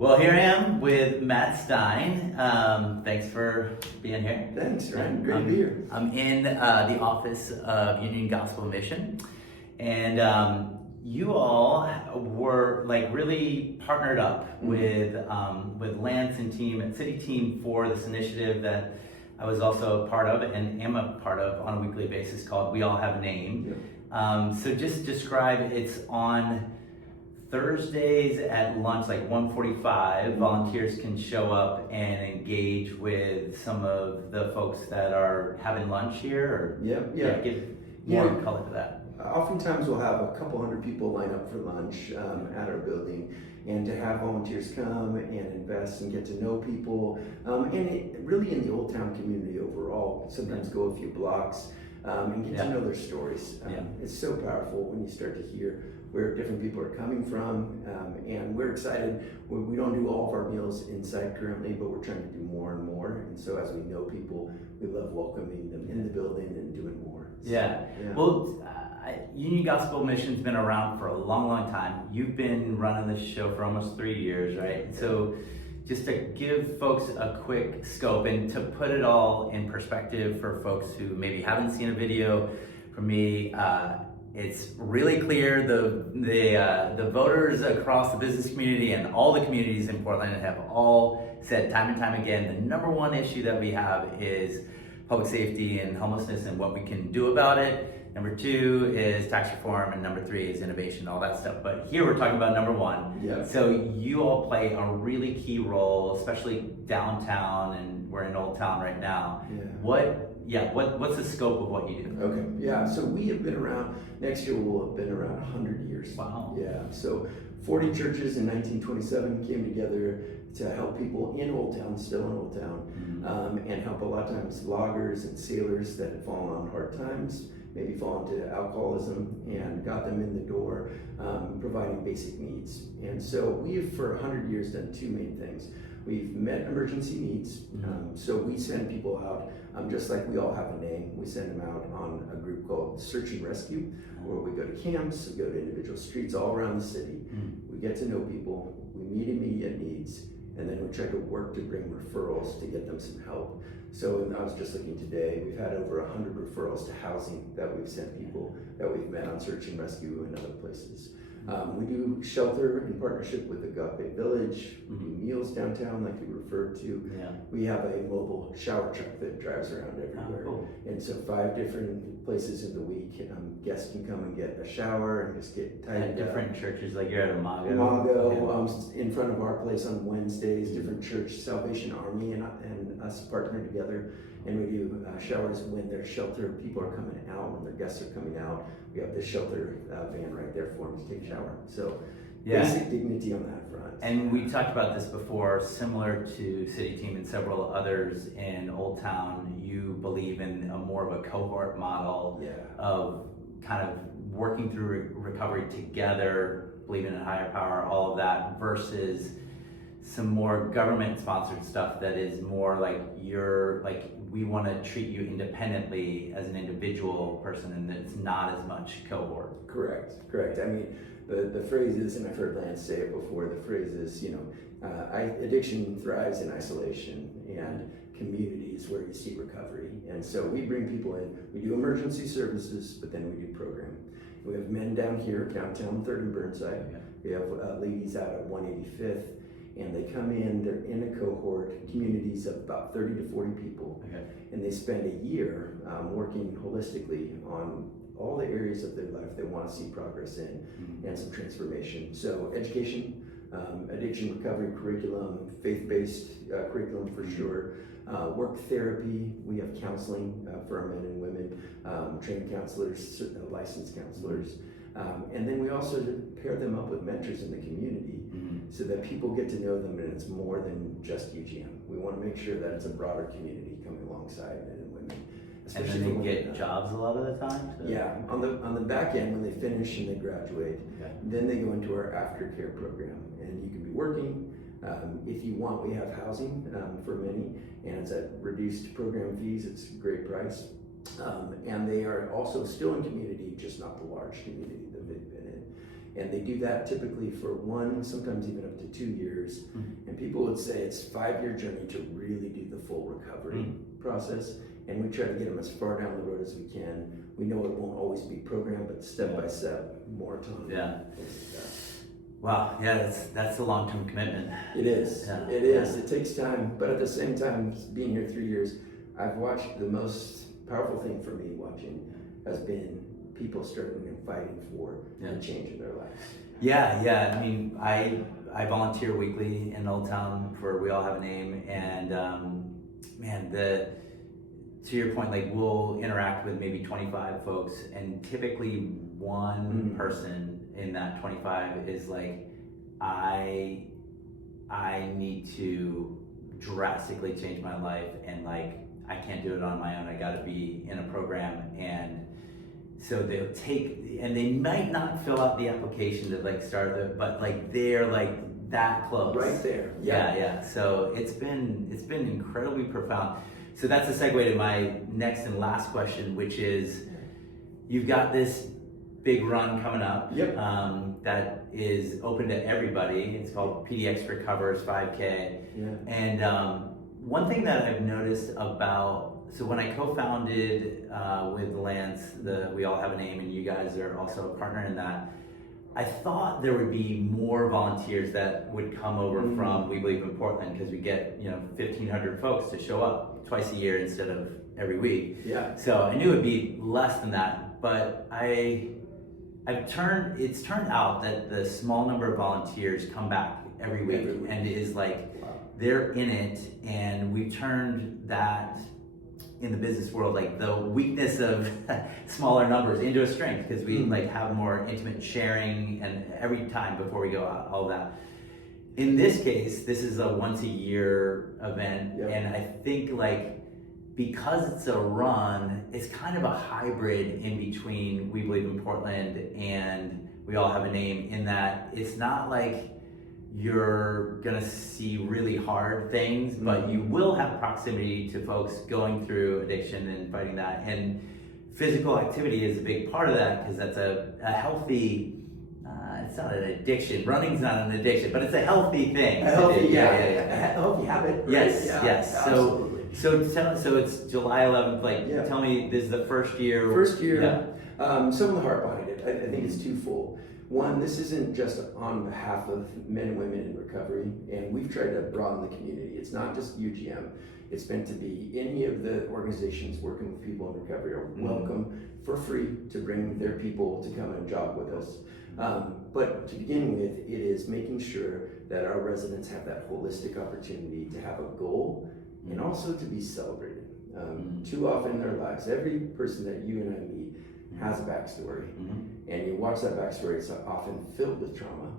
Well, here I am with Matt Stein. Thanks for being here. Thanks, Ryan. Great to be here. I'm in the office of Union Gospel Mission, and you all were like really partnered up with Lance and team at CityTeam for this initiative that I was also a part of and am a part of on a weekly basis called We All Have a Name. Yeah. So just describe, it's on Thursdays at lunch, like 1:45, volunteers can show up and engage with some of the folks that are having lunch here, or give more color to that. Oftentimes we'll have a couple hundred people line up for lunch at our building, and to have volunteers come and invest and get to know people, really in the Old Town community overall, sometimes go a few blocks and get to know their stories. It's so powerful when you start to hear where different people are coming from, and we're excited. We don't do all of our meals inside currently, but we're trying to do more and more. And so as we know people, we love welcoming them in the building and doing more. So, Well, Union Gospel Mission's been around for a long, long time. You've been running this show for almost 3 years, right? So just to give folks a quick scope and to put it all in perspective for folks who maybe haven't seen a video from me, it's really clear the voters across the business community and all the communities in Portland have all said time and time again, the number one issue that we have is public safety and homelessness and what we can do about it. Number two is tax reform, and number three is innovation, all that stuff. But here we're talking about number one. Yeah. So you all play a really key role, especially downtown, and we're in Old Town right now. What's the scope of what you do? Okay, yeah, so we have been around, next year we'll have been around 100 years. Wow. Yeah, so 40 churches in 1927 came together to help people in Old Town, still in Old Town, and help a lot of times loggers and sailors that had fallen on hard times, maybe fallen into alcoholism, and got them in the door, providing basic needs. And so we've for 100 years done two main things. We've met emergency needs, so we send people out, just like We All Have a Name, we send them out on a group called Search and Rescue, where we go to camps, we go to individual streets all around the city, we get to know people, we meet immediate needs, and then we try to work to bring referrals to get them some help. So I was just looking today, we've had over 100 referrals to housing that we've sent people that we've met on Search and Rescue and other places. We do shelter in partnership with Agape Village. We do meals downtown like you referred to. We have a mobile shower truck that drives around everywhere. And so 5 different places in the week, guests can come and get a shower and just get tidied up. Different churches, like you're at Imago. In front of our place on Wednesdays, different church, Salvation Army and us partner together, and we do showers when their shelter people are coming out, when their guests are coming out. We have the shelter van right there for them to take a shower. So basic dignity on that front. And we talked about this before, similar to CityTeam and several others in Old Town, you believe in a more of a cohort model of kind of working through recovery together, believing in higher power, all of that, versus some more government-sponsored stuff that is more like we want to treat you independently as an individual person, and it's not as much cohort. Correct. I mean, the phrase is, and I've heard Lance say it before, the phrase is, addiction thrives in isolation, and community is where you see recovery. And so we bring people in, we do emergency services, but then we do programming. We have men down here, downtown 3rd and Burnside. We have ladies out at 185th. And they come in, they're in a cohort, communities of about 30 to 40 people, and they spend a year working holistically on all the areas of their life they want to see progress in and some transformation. So education, addiction recovery curriculum, faith-based curriculum for sure, work therapy, we have counseling for our men and women, trained counselors, licensed counselors. And then we also pair them up with mentors in the community so that people get to know them, and it's more than just UGM. We want to make sure that it's a broader community coming alongside men and women. And then they get jobs a lot of the time? So. Yeah, on the back end, when they finish and they graduate, then they go into our aftercare program. And you can be working. If you want, we have housing for many, and it's at reduced program fees. It's a great price. And they are also still in community, just not the large community that they've been in. And they do that typically for 1, sometimes even up to 2 years. And people would say it's a 5-year journey to really do the full recovery process. And we try to get them as far down the road as we can. We know it won't always be programmed, but step by step, more autonomy. Yeah. Things like that. Wow, yeah, that's a long-term commitment. It is. Yeah. It is. It takes time, but at the same time, being here 3 years, I've watched the most powerful thing for me watching has been people starting and fighting for the change in their lives. Yeah. I mean, I volunteer weekly in Old Town for We All Have a Name, and man, to your point, like we'll interact with maybe 25 folks, and typically one person in that 25 is like, I need to drastically change my life, and like I can't do it on my own. I got to be in a program. And so they'll take, and they might not fill out the application to like start but like they're like that close. Right there. Yeah. So it's been incredibly profound. So that's a segue to my next and last question, which is, you've got this big run coming up that is open to everybody. It's called PDX Recovers 5K. Yeah. And one thing that I've noticed so when I co-founded with Lance, We All Have a Name, and you guys are also a partner in that, I thought there would be more volunteers that would come over from We Believe in Portland, because we get 1,500 folks to show up twice a year instead of every week. Yeah. So I knew it'd be less than that, but it's turned out that the small number of volunteers come back every week. And it is like, they're in it, and we've turned that in the business world, like the weakness of smaller numbers into a strength, because we like have more intimate sharing and every time before we go out, all that. In this case, this is a once a year event, and I think like, because it's a run, it's kind of a hybrid in between We Believe in Portland and We All Have a Name, in that it's not like you're gonna see really hard things, but you will have proximity to folks going through addiction and fighting that. And physical activity is a big part of that, because that's a healthy, it's not an addiction. Running's not an addiction, but it's a healthy thing. A healthy, a healthy habit. Right? Yes. Absolutely. So it's July 11th. Like, tell me, this is the first year. Some of the heart behind it, I think it's twofold. One, this isn't just on behalf of men and women in recovery, and we've tried to broaden the community. It's not just UGM. It's meant to be any of the organizations working with people in recovery are welcome for free to bring their people to come and jog with us. But to begin with, it is making sure that our residents have that holistic opportunity to have a goal and also to be celebrated. Too often in their lives, every person that you and I meet has a backstory, and you watch that backstory, it's often filled with trauma.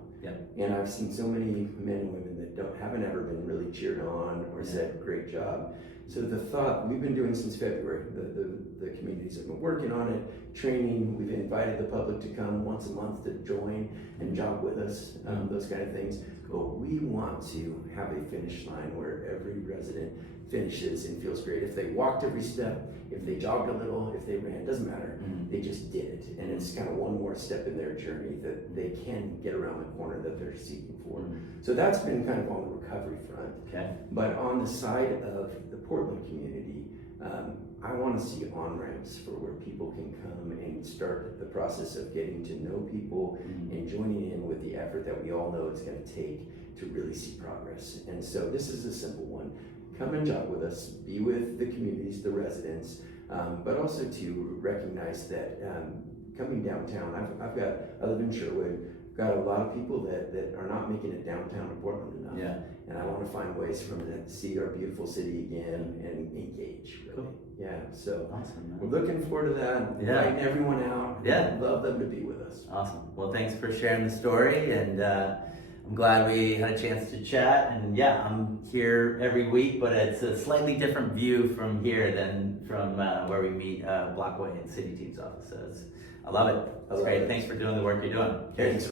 And I've seen so many men and women that haven't ever been really cheered on or said great job. So the thought, we've been doing since February, the communities have been working on it, training. We've invited the public to come once a month to join and jog with us, those kind of things. But we want to have a finish line where every resident finishes and feels great. If they walked every step, if they jogged a little, if they ran, doesn't matter. They just did it. And it's kind of one more step in their journey that they can get around the corner that they're seeking for. So that's been kind of on the recovery front. But on the side of the Portland community, I want to see on-ramps for where people can come and start the process of getting to know people and joining in with the effort that we all know it's going to take to really see progress. And so this is a simple one. Come and jog with us, be with the communities, the residents, but also to recognize that coming downtown, I live in Sherwood, got a lot of people that are not making it downtown to Portland enough. And I want to find ways for them to see our beautiful city again and engage, really. So awesome, we're looking forward to that, inviting everyone out. Love them to be with us. Awesome. Well, thanks for sharing the story, and I'm glad we had a chance to chat. And I'm here every week, but it's a slightly different view from here than from where we meet Blockway in CityTeam's office. So I love it. It's great. Thanks for doing the work you're doing. Thanks.